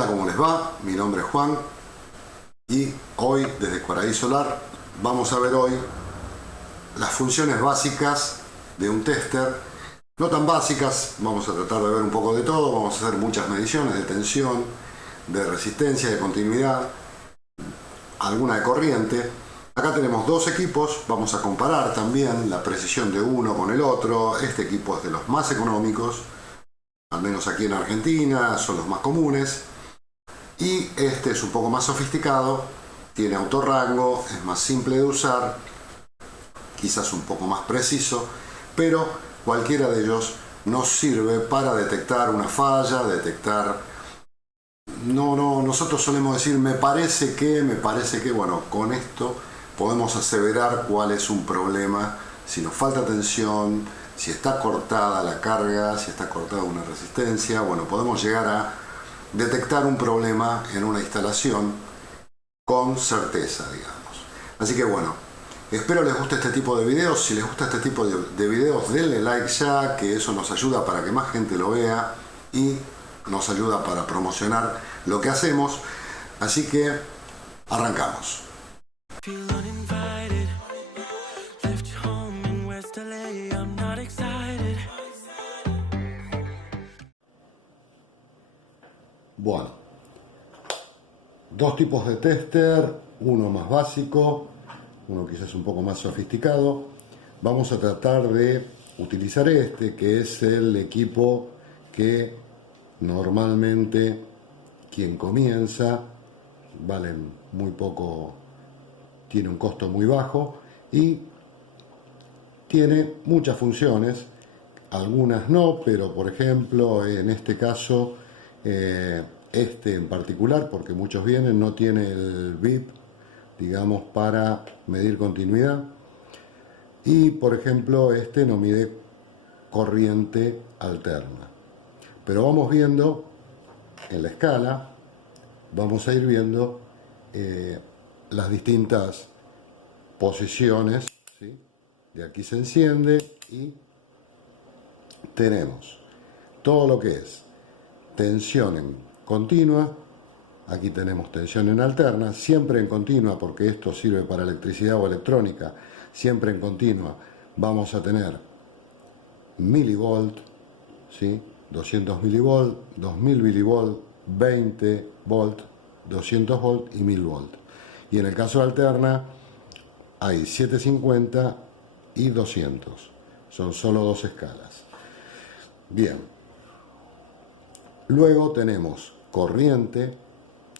Hola, ¿cómo les va? Mi nombre es Juan y hoy desde Cuaraí Solar vamos a ver hoy las funciones básicas de un tester. No tan básicas, vamos a tratar de ver un poco de todo, vamos a hacer muchas mediciones de tensión, de resistencia, de continuidad, alguna de corriente. Acá tenemos dos equipos, vamos a comparar también la precisión de uno con el otro. Este equipo es de los más económicos, al menos aquí en Argentina, son los más comunes. Y este es un poco más sofisticado, tiene autorrango, es más simple de usar, quizás un poco más preciso, pero cualquiera de ellos nos sirve para detectar una falla, nosotros solemos decir me parece que, bueno, con esto podemos aseverar cuál es un problema, si nos falta tensión, si está cortada la carga, si está cortada una resistencia. Bueno, podemos llegar a detectar un problema en una instalación con certeza, digamos. Así que bueno, espero les guste este tipo de videos. Si les gusta este tipo de videos, denle like ya, que eso nos ayuda para que más gente lo vea y nos ayuda para promocionar lo que hacemos. Así que arrancamos. Bueno, dos tipos de tester, uno más básico, uno quizás un poco más sofisticado. Vamos a tratar de utilizar este, que es el equipo que normalmente quien comienza, vale muy poco, tiene un costo muy bajo y tiene muchas funciones, algunas no, pero por ejemplo en este caso este en particular, porque muchos vienen, no tiene el VIP, digamos, para medir continuidad. Y por ejemplo este no mide corriente alterna. Pero vamos viendo en la escala, vamos a ir viendo las distintas posiciones, ¿sí? De aquí se enciende y tenemos todo lo que es tensión en continua. Aquí tenemos tensión en alterna, siempre en continua, porque esto sirve para electricidad o electrónica. Siempre en continua vamos a tener milivolt, ¿sí? 200 milivolt, 2000 milivolt, 20 volt, 200 volt y 1000 volt. Y en el caso de alterna hay 750 y 200. Son solo dos escalas. Bien. Luego tenemos corriente,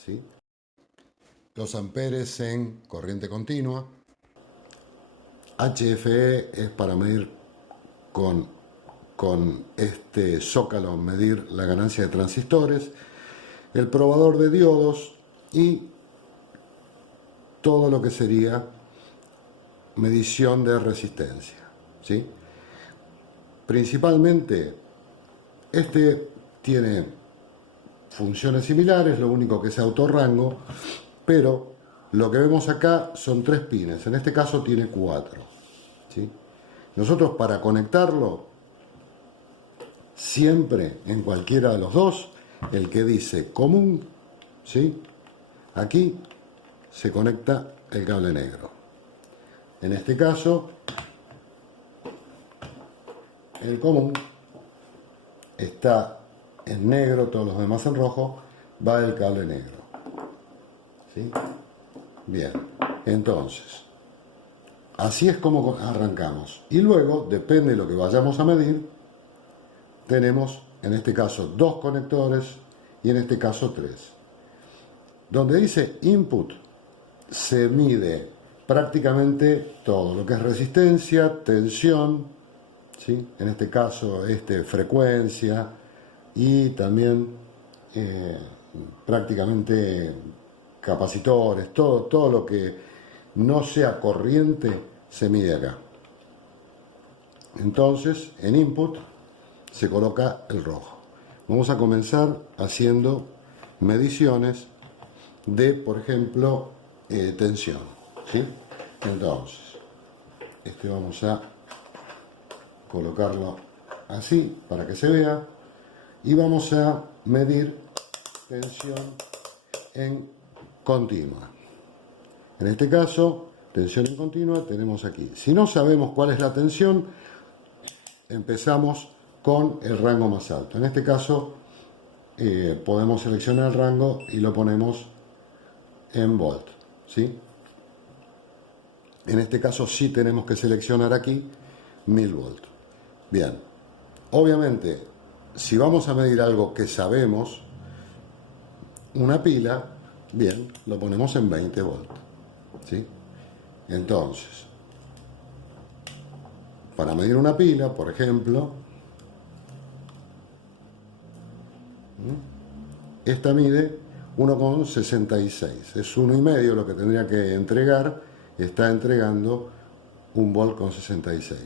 ¿sí? Los amperes en corriente continua. HFE es para medir con este zócalo, medir la ganancia de transistores. El probador de diodos y todo lo que sería medición de resistencia, ¿sí? Principalmente este tiene funciones similares, lo único que es autorrango, pero lo que vemos acá son 3 pines, en este caso tiene 4, ¿sí? Nosotros para conectarlo, siempre en cualquiera de los dos, el que dice común, ¿sí? Aquí se conecta el cable negro. En este caso, el común está en negro, todos los demás en rojo, va el cable negro, ¿sí? Bien, entonces, así es como arrancamos. Y luego, depende de lo que vayamos a medir, tenemos en este caso 2 conectores y en este caso 3. Donde dice input, se mide prácticamente todo lo que es resistencia, tensión, ¿sí? En este caso frecuencia y también prácticamente capacitores, todo lo que no sea corriente se mide acá. Entonces en input se coloca el rojo. Vamos a comenzar haciendo mediciones de, por ejemplo, tensión, ¿sí? Entonces vamos a colocarlo así para que se vea y vamos a medir tensión en continua. En este caso, tensión en continua tenemos aquí. Si no sabemos cuál es la tensión, empezamos con el rango más alto. En este caso, podemos seleccionar el rango y lo ponemos en volt, ¿sí? En este caso sí tenemos que seleccionar aquí 1000 volts. Bien, obviamente, si vamos a medir algo que sabemos, una pila, bien, lo ponemos en 20 volts, ¿sí? Entonces, para medir una pila, por ejemplo, esta mide 1,66, es 1,5 lo que tendría que entregar, está entregando 1 volt con 66.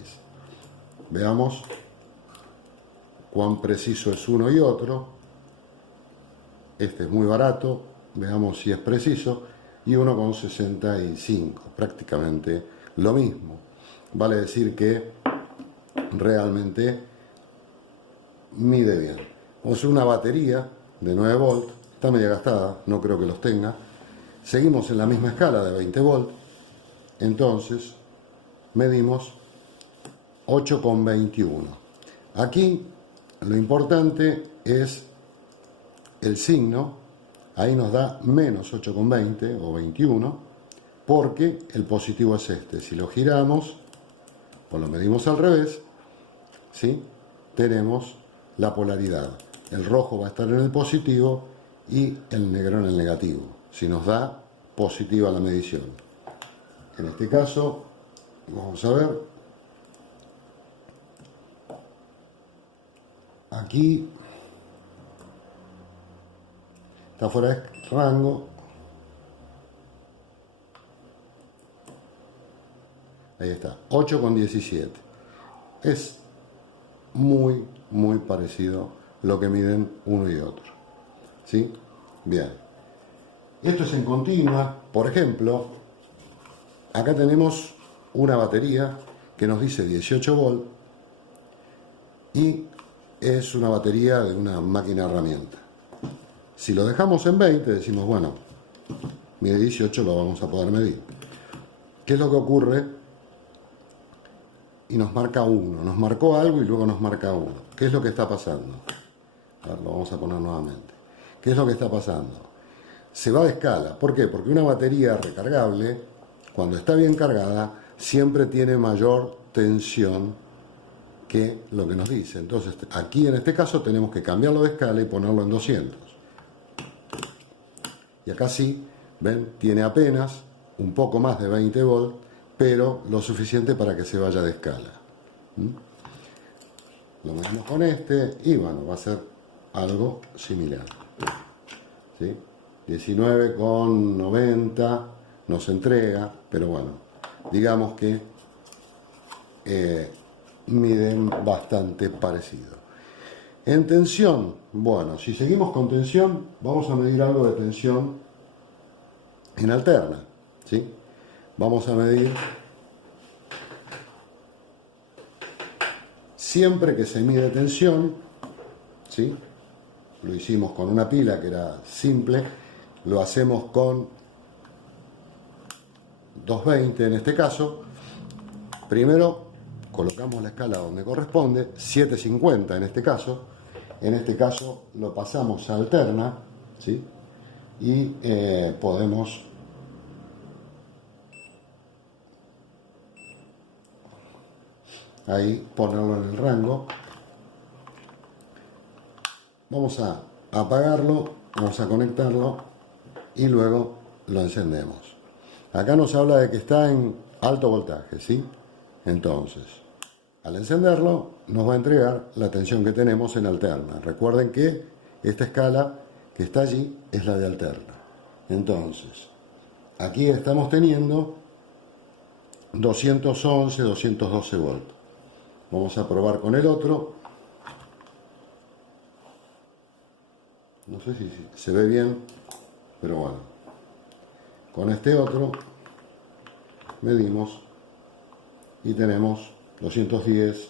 Veamos cuán preciso es uno y otro. Este es muy barato, veamos si es preciso, y 1,65, prácticamente lo mismo. Vale decir que realmente mide bien. Vamos a hacer una batería de 9 volts, está media gastada, no creo que los tenga. Seguimos en la misma escala de 20 volts, entonces medimos 8,21. Aquí lo importante es el signo, ahí nos da menos 8,20 o 21, porque el positivo es este. Si lo giramos o lo medimos al revés, ¿sí?, tenemos la polaridad. El rojo va a estar en el positivo y el negro en el negativo, si nos da positiva la medición. En este caso, vamos a ver, aquí está fuera de rango, ahí está, 8,17. Es muy parecido lo que miden uno y otro, ¿sí? Bien, esto es en continua. Por ejemplo, acá tenemos una batería que nos dice 18 volt y es una batería de una máquina herramienta. Si lo dejamos en 20, decimos, bueno, mide 18, lo vamos a poder medir. ¿Qué es lo que ocurre? Y nos marca 1, nos marcó algo y luego nos marca 1. ¿Qué es lo que está pasando? A ver, lo vamos a poner nuevamente. ¿Qué es lo que está pasando? Se va de escala. ¿Por qué? Porque una batería recargable, cuando está bien cargada, siempre tiene mayor tensión que lo que nos dice. Entonces, aquí en este caso tenemos que cambiarlo de escala y ponerlo en 200. Y acá sí, ven, tiene apenas un poco más de 20 volts, pero lo suficiente para que se vaya de escala. Lo medimos con este y bueno, va a ser algo similar, ¿sí? 19,90 nos entrega, pero bueno, digamos que miden bastante parecido. En tensión, bueno, si seguimos con tensión, vamos a medir algo de tensión en alterna, ¿sí? Vamos a medir siempre que se mide tensión, ¿sí? Lo hicimos con una pila que era simple, lo hacemos con 220 en este caso. Primero colocamos la escala donde corresponde, 750 en este caso lo pasamos a alterna, ¿sí? Y podemos ahí ponerlo en el rango. Vamos a apagarlo, vamos a conectarlo y luego lo encendemos. Acá nos habla de que está en alto voltaje, ¿sí? Entonces, al encenderlo nos va a entregar la tensión que tenemos en alterna. Recuerden que esta escala que está allí es la de alterna. Entonces, aquí estamos teniendo 211, 212 volts. Vamos a probar con el otro. No sé si se ve bien, pero bueno. Con este otro medimos y tenemos 210,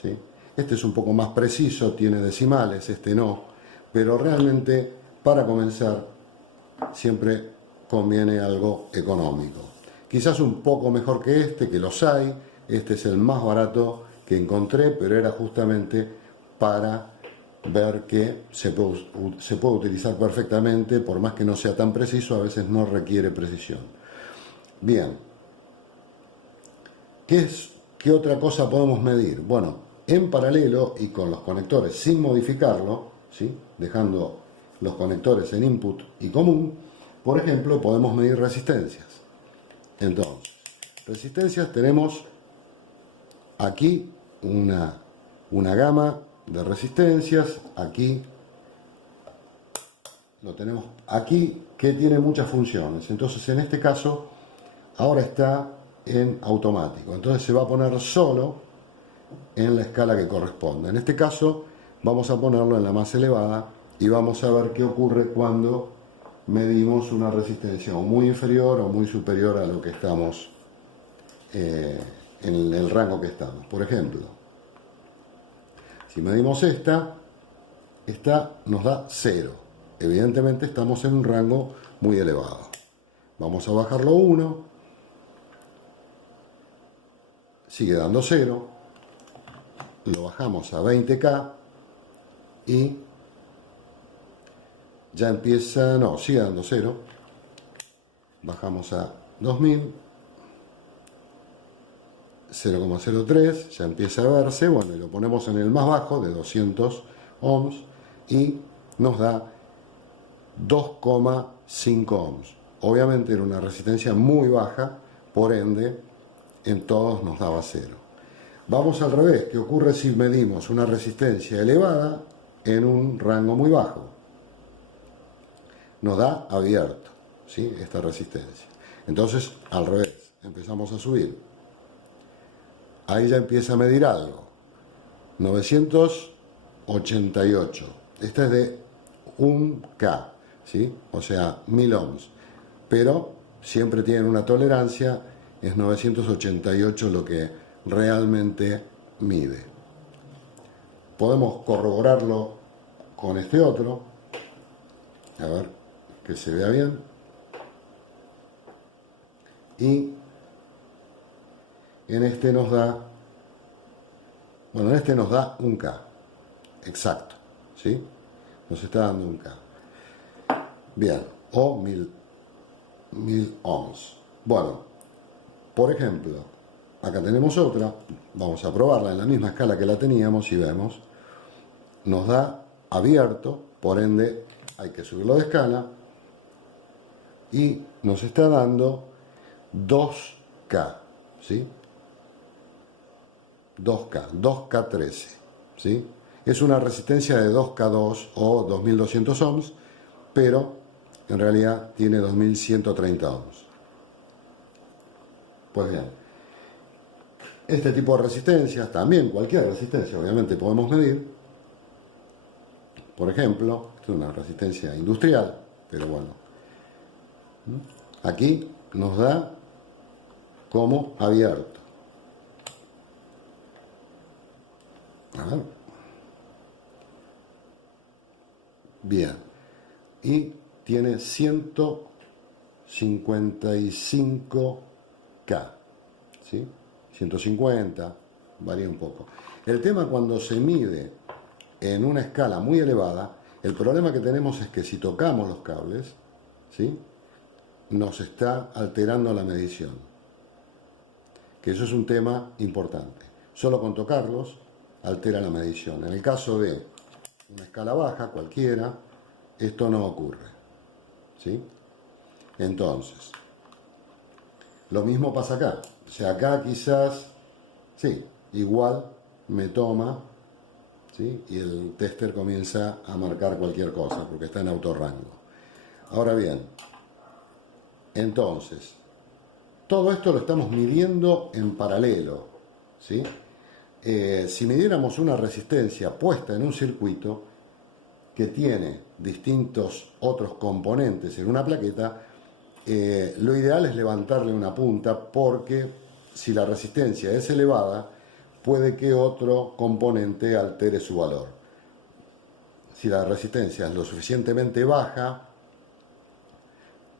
¿sí? Este es un poco más preciso, tiene decimales, este no, pero realmente para comenzar siempre conviene algo económico. Quizás un poco mejor que este, que los hay. Este es el más barato que encontré, pero era justamente para ver que se puede utilizar perfectamente, por más que no sea tan preciso, a veces no requiere precisión. Bien, ¿qué otra cosa podemos medir? Bueno, en paralelo y con los conectores sin modificarlo, ¿sí? Dejando los conectores en input y común, por ejemplo, podemos medir resistencias. Entonces, resistencias tenemos aquí una gama de resistencias, aquí lo tenemos aquí, que tiene muchas funciones. Entonces, en este caso, ahora está en automático. Entonces se va a poner solo en la escala que corresponde. En este caso, vamos a ponerlo en la más elevada y vamos a ver qué ocurre cuando medimos una resistencia o muy inferior o muy superior a lo que estamos en el rango que estamos. Por ejemplo, si medimos esta nos da 0. Evidentemente estamos en un rango muy elevado. Vamos a bajarlo 1. Sigue dando 0. Lo bajamos a 20K y ya empieza, no, sigue dando 0. Bajamos a 2000. 0,03, ya empieza a verse, bueno, y lo ponemos en el más bajo de 200 ohms y nos da 2,5 ohms. Obviamente era una resistencia muy baja, por ende en todos nos daba 0. Vamos al revés, ¿qué ocurre si medimos una resistencia elevada en un rango muy bajo? Nos da abierto, ¿sí? Esta resistencia. Entonces, al revés, empezamos a subir. Ahí ya empieza a medir algo. 988. Esta es de 1K, ¿sí? O sea, 1000 ohms. Pero siempre tienen una tolerancia, es 988 lo que realmente mide. Podemos corroborarlo con este otro. A ver, que se vea bien. Y en este nos da, bueno, en este nos da 1K, exacto, ¿sí? Nos está dando 1K. Bien, o 1000 ohms. Bueno, por ejemplo, acá tenemos otra, vamos a probarla en la misma escala que la teníamos y vemos, nos da abierto, por ende hay que subirlo de escala, y nos está dando 2K, ¿sí? 2K13, ¿sí? Es una resistencia de 2K2 o 2200 ohms, pero en realidad tiene 2130 ohms. Pues bien, este tipo de resistencias, también cualquier resistencia obviamente podemos medir. Por ejemplo, esto es una resistencia industrial, pero bueno, aquí nos da como abierto. A ver. Bien. Y tiene 155K. ¿Sí? 150, varía un poco. El tema cuando se mide en una escala muy elevada, el problema que tenemos es que si tocamos los cables, ¿sí? Nos está alterando la medición. Que eso es un tema importante. Solo con tocarlos altera la medición. En el caso de una escala baja, cualquiera, esto no ocurre, ¿sí? Entonces, lo mismo pasa acá. O sea, acá quizás, sí, igual me toma, ¿sí? Y el tester comienza a marcar cualquier cosa, porque está en autorrango. Ahora bien, entonces, todo esto lo estamos midiendo en paralelo, ¿sí? Si midiéramos una resistencia puesta en un circuito que tiene distintos otros componentes en una plaqueta, lo ideal es levantarle una punta, porque si la resistencia es elevada, puede que otro componente altere su valor. si la resistencia es lo suficientemente baja,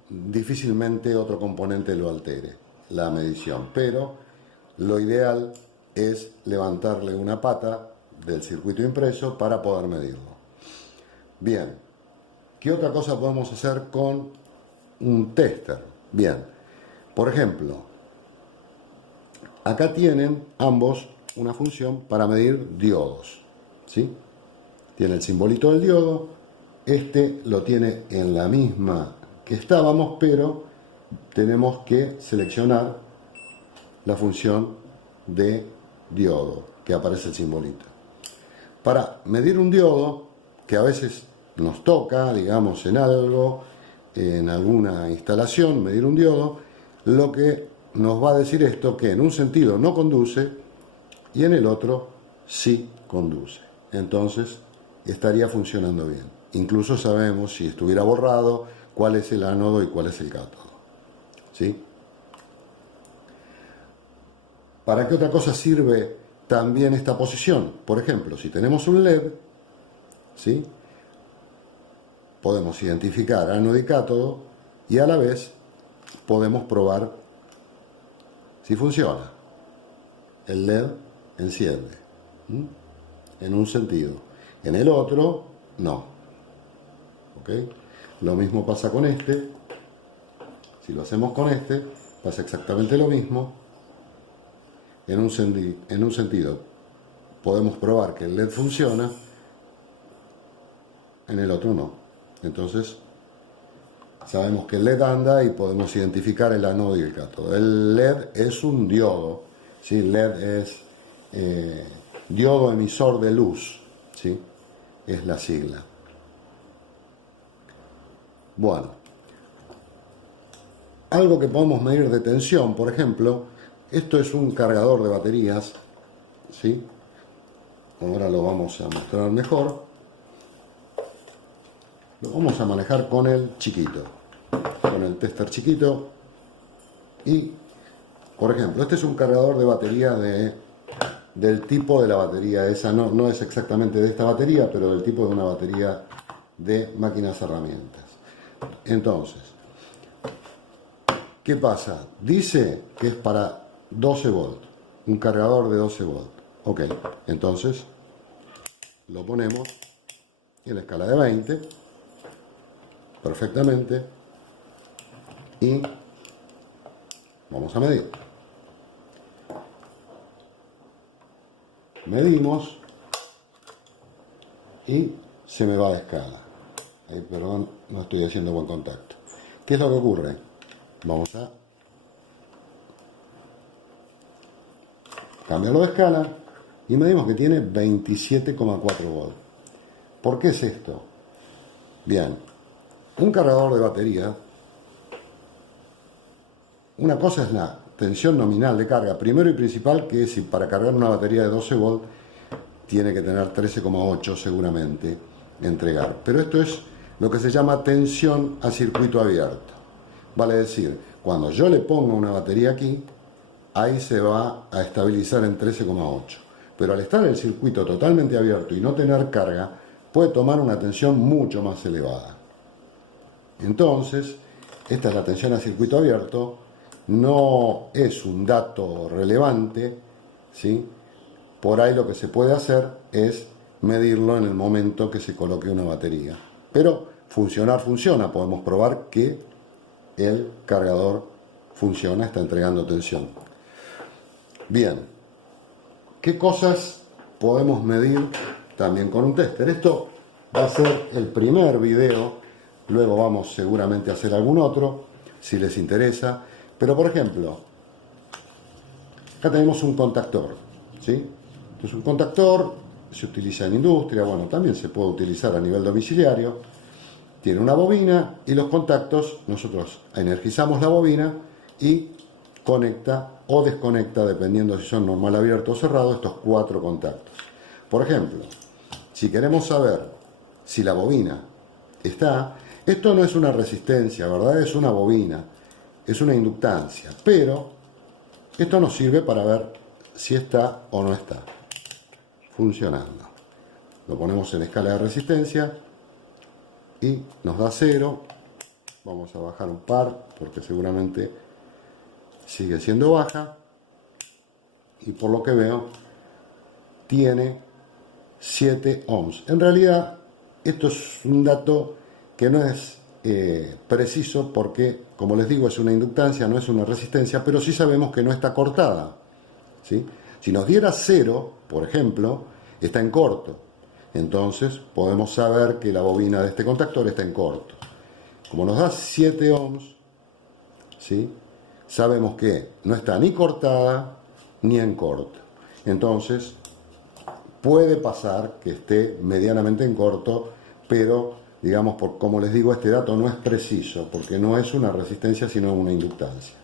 difícilmente otro componente lo altere la medición, pero lo ideal es levantarle una pata del circuito impreso para poder medirlo. Bien, ¿qué otra cosa podemos hacer con un tester? Bien, por ejemplo, acá tienen ambos una función para medir diodos, ¿sí? Tiene el simbolito del diodo, este lo tiene en la misma que estábamos, pero tenemos que seleccionar la función de diodo, que aparece el simbolito. Para medir un diodo, que a veces nos toca, digamos, en algo, en alguna instalación, medir un diodo, lo que nos va a decir esto, que en un sentido no conduce y en el otro sí conduce. Entonces, estaría funcionando bien. Incluso sabemos, si estuviera borrado, cuál es el ánodo y cuál es el cátodo. ¿Sí? ¿Para qué otra cosa sirve también esta posición? Por ejemplo, si tenemos un LED, ¿sí?, podemos identificar ánodo y cátodo y a la vez podemos probar si funciona. El LED enciende, en un sentido. En el otro, no. ¿Ok? Lo mismo pasa con este. Si lo hacemos con este, pasa exactamente lo mismo. En un sentido podemos probar que el LED funciona, en el otro no. Entonces sabemos que el LED anda y podemos identificar el ánodo y el cátodo. El LED es un diodo, ¿sí? LED es diodo emisor de luz, ¿sí? Es la sigla. Bueno, algo que podemos medir de tensión, por ejemplo, esto es un cargador de baterías, ¿sí? Ahora lo vamos a mostrar mejor. Lo vamos a manejar con el chiquito, con el tester chiquito. Y, por ejemplo, este es un cargador de batería del tipo de la batería esa, no es exactamente de esta batería, pero del tipo de una batería de máquinas herramientas. Entonces, ¿qué pasa? Dice que es para 12 volts, un cargador de 12 volts. Ok, entonces lo ponemos en la escala de 20, perfectamente, y vamos a medir. Medimos y se me va de escala. Perdón, no estoy haciendo buen contacto. ¿Qué es lo que ocurre? Vamos a cambiarlo de escala y medimos que tiene 27,4 volts. ¿Por qué es esto? Bien, un cargador de batería, una cosa es la tensión nominal de carga, primero y principal, que si para cargar una batería de 12 volts tiene que tener 13,8 seguramente entregar. Pero esto es lo que se llama tensión a circuito abierto. Vale decir, cuando yo le pongo una batería aquí, ahí se va a estabilizar en 13,8. Pero al estar el circuito totalmente abierto y no tener carga, puede tomar una tensión mucho más elevada. Entonces, esta es la tensión a circuito abierto, no es un dato relevante, ¿sí? Por ahí lo que se puede hacer es medirlo en el momento que se coloque una batería. Pero funcionar funciona, podemos probar que el cargador funciona, está entregando tensión. Bien, ¿qué cosas podemos medir también con un tester? Esto va a ser el primer video, luego vamos seguramente a hacer algún otro, si les interesa. Pero por ejemplo, acá tenemos un contactor, ¿sí? Entonces un contactor se utiliza en industria, bueno, también se puede utilizar a nivel domiciliario. Tiene una bobina y los contactos, nosotros energizamos la bobina y conecta o desconecta, dependiendo si son normal abierto o cerrado, estos 4 contactos. Por ejemplo, si queremos saber si la bobina está, esto no es una resistencia, ¿verdad? Es una bobina, es una inductancia, pero esto nos sirve para ver si está o no está funcionando. lo ponemos en escala de resistencia y nos da 0. Vamos a bajar un par porque seguramente sigue siendo baja, y por lo que veo tiene 7 ohms. En realidad esto es un dato que no es preciso porque, como les digo, es una inductancia, no es una resistencia, pero sí sabemos que no está cortada, ¿sí? Si nos diera 0, por ejemplo, está en corto. Entonces podemos saber que la bobina de este contactor está en corto. Como nos da 7 ohms, ¿sí?, sabemos que no está ni cortada ni en corto. Entonces puede pasar que esté medianamente en corto, pero digamos, como les digo, este dato no es preciso porque no es una resistencia sino una inductancia.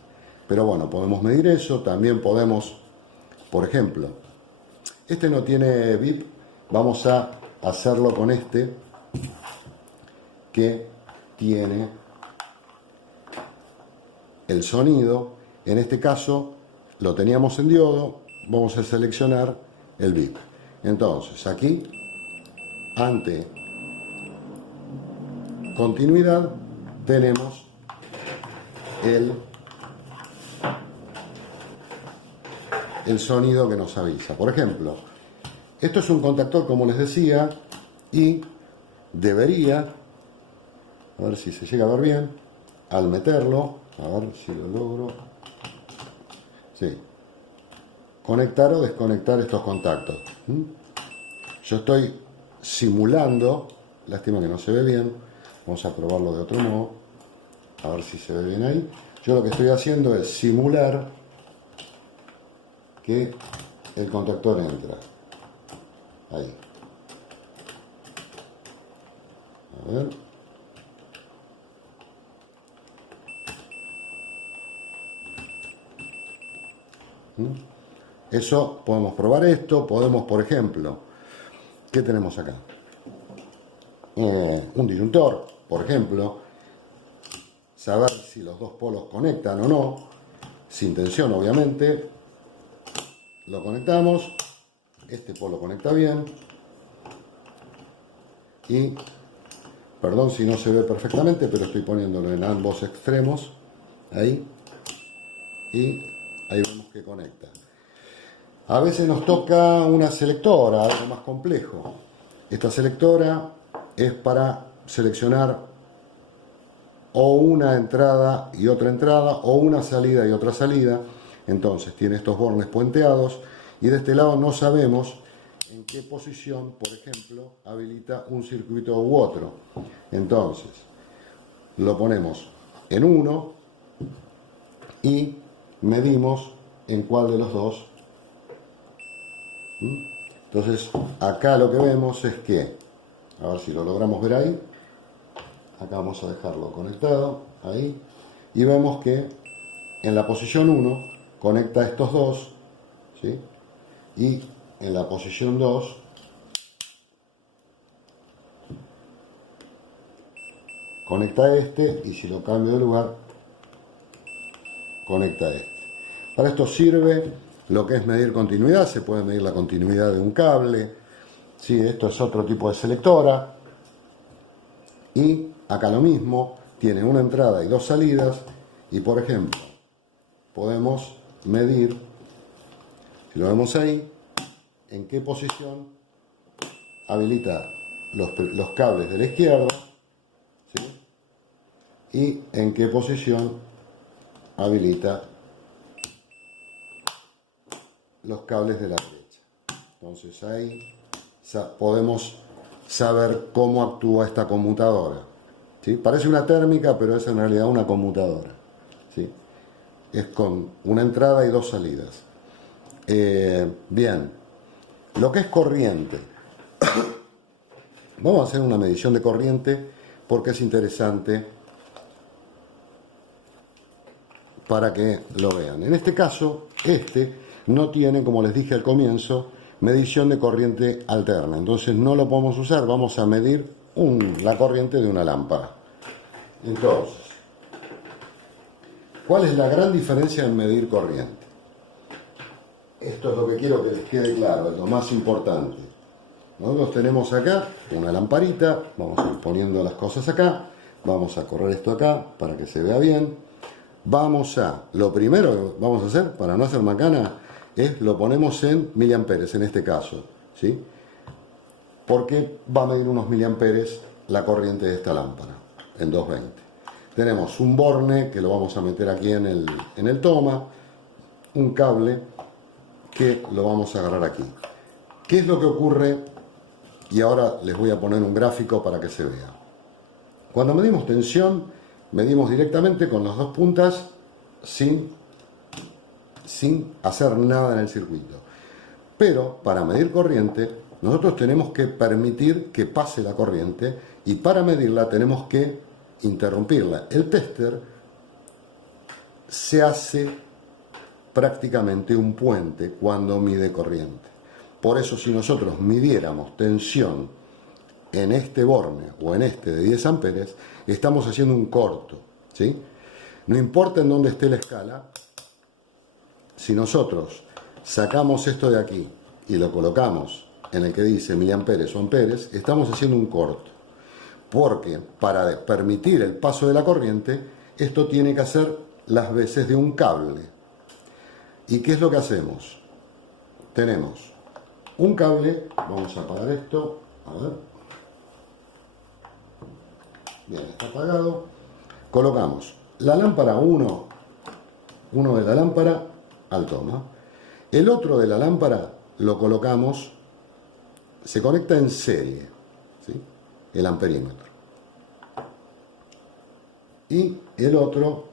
Pero bueno, podemos medir eso. También podemos, por ejemplo, este no tiene bip, vamos a hacerlo con este que tiene el sonido. En este caso lo teníamos en diodo, vamos a seleccionar el bip. Entonces aquí, ante continuidad, tenemos el sonido que nos avisa. Por ejemplo, esto es un contactor, como les decía, y debería, a ver si se llega a ver bien, al meterlo, a ver si lo logro, sí, conectar o desconectar estos contactos. Yo estoy simulando, lástima que no se ve bien, vamos a probarlo de otro modo, a ver si se ve bien ahí. Yo lo que estoy haciendo es simular que el contactor entra ahí. A ver. Eso, podemos probar esto. Podemos, por ejemplo, ¿qué tenemos acá? Un disyuntor, por ejemplo, saber si los dos polos conectan o no, sin tensión obviamente. Lo conectamos, este polo conecta bien, y perdón si no se ve perfectamente, pero estoy poniéndolo en ambos extremos, ahí, y ahí vemos que conecta. A veces nos toca una selectora, algo más complejo. Esta selectora es para seleccionar o una entrada y otra entrada, o una salida y otra salida. Entonces tiene estos bornes puenteados, y de este lado no sabemos en qué posición, por ejemplo, habilita un circuito u otro. Entonces lo ponemos en 1 y medimos en cuál de los dos. Entonces acá lo que vemos es que, a ver si lo logramos ver ahí, acá vamos a dejarlo conectado ahí, y vemos que en la posición 1 conecta estos dos, ¿sí?, y en la posición 2 conecta este, y si lo cambio de lugar conecta este. Para esto sirve lo que es medir continuidad. Se puede medir la continuidad de un cable, ¿sí? Esto es otro tipo de selectora, y acá lo mismo, tiene una entrada y dos salidas, y por ejemplo podemos medir, si lo vemos ahí, en qué posición habilita los cables de la izquierda, ¿sí?, y en qué posición habilita los cables de la derecha. Entonces ahí podemos saber cómo actúa esta conmutadora, ¿sí? Parece una térmica, pero es en realidad una conmutadora, ¿sí? Es con una entrada y dos salidas. Bien, lo que es corriente. Vamos a hacer una medición de corriente porque es interesante para que lo vean. En este caso, no tiene, como les dije al comienzo, medición de corriente alterna. Entonces no lo podemos usar. Vamos a medir la corriente de una lámpara. Entonces, ¿cuál es la gran diferencia en medir corriente? Esto es lo que quiero que les quede claro, es lo más importante. Nosotros tenemos acá una lamparita, vamos a ir poniendo las cosas acá, vamos a correr esto acá para que se vea bien. Lo primero que vamos a hacer, para no hacer macana, es lo ponemos en miliamperes en este caso, ¿sí? Porque va a medir unos miliamperes la corriente de esta lámpara, en 220. Tenemos un borne que lo vamos a meter aquí en el toma, un cable que lo vamos a agarrar aquí. ¿Qué es lo que ocurre? Y ahora les voy a poner un gráfico para que se vea. Cuando medimos tensión, medimos directamente con las dos puntas sin hacer nada en el circuito. Pero para medir corriente, nosotros tenemos que permitir que pase la corriente y para medirla tenemos que interrumpirla. El tester se hace prácticamente un puente cuando mide corriente. Por eso, si nosotros midiéramos tensión en este borne o en este de 10 amperes, estamos haciendo un corto, ¿sí? No importa en dónde esté la escala, si nosotros sacamos esto de aquí y lo colocamos en el que dice miliamperes o amperes, estamos haciendo un corto. Porque para permitir el paso de la corriente, esto tiene que hacer las veces de un cable. ¿Y qué es lo que hacemos? Tenemos un cable, vamos a apagar esto, a ver. Bien, está apagado. Colocamos la lámpara 1 de la lámpara al toma. El otro de la lámpara lo colocamos, se conecta en serie, ¿sí? El amperímetro. Y el otro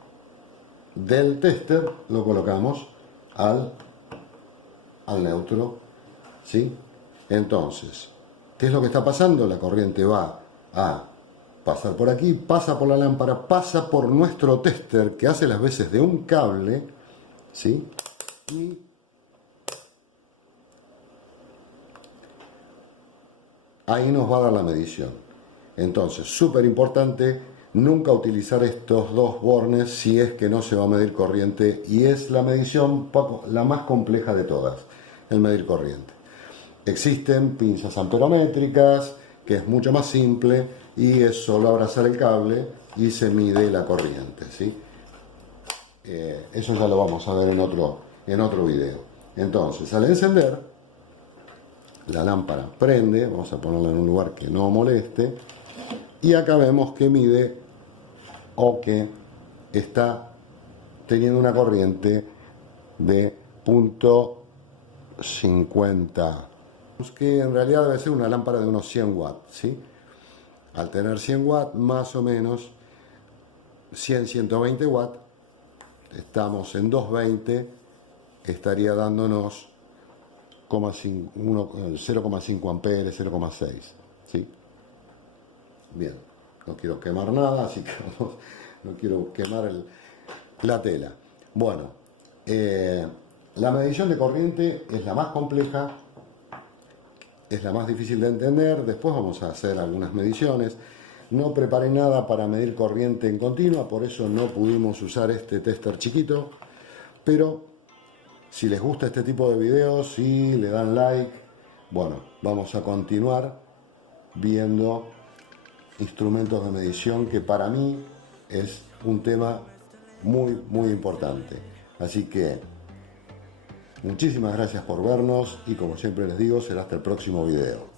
del tester lo colocamos al neutro, ¿sí? Entonces, ¿qué es lo que está pasando? La corriente va a pasar por aquí, pasa por la lámpara, pasa por nuestro tester que hace las veces de un cable, ¿sí? Y ahí nos va a dar la medición. Entonces, súper importante, nunca utilizar estos dos bornes si es que no se va a medir corriente, y es la medición la más compleja de todas, el medir corriente. Existen pinzas amperométricas, que es mucho más simple, y es solo abrazar el cable y se mide la corriente, ¿sí? Eso ya lo vamos a ver en otro video. Entonces, al encender, la lámpara prende, vamos a ponerla en un lugar que no moleste, y acá vemos que mide o que está teniendo una corriente de 0.50, que en realidad debe ser una lámpara de unos 100 watts, ¿sí? Al tener 100 watts, más o menos 100-120 watts, estamos en 220, estaría dándonos 0,5 amperes, 0,6, ¿sí? Bien, no quiero quemar nada, así que no quiero quemar la tela. Bueno, la medición de corriente es la más compleja, es la más difícil de entender. Después vamos a hacer algunas mediciones. No preparé nada para medir corriente en continua, por eso no pudimos usar este tester chiquito, pero si les gusta este tipo de videos, si le dan like, bueno, vamos a continuar viendo instrumentos de medición, que para mí es un tema muy, muy importante. Así que muchísimas gracias por vernos y, como siempre les digo, será hasta el próximo video.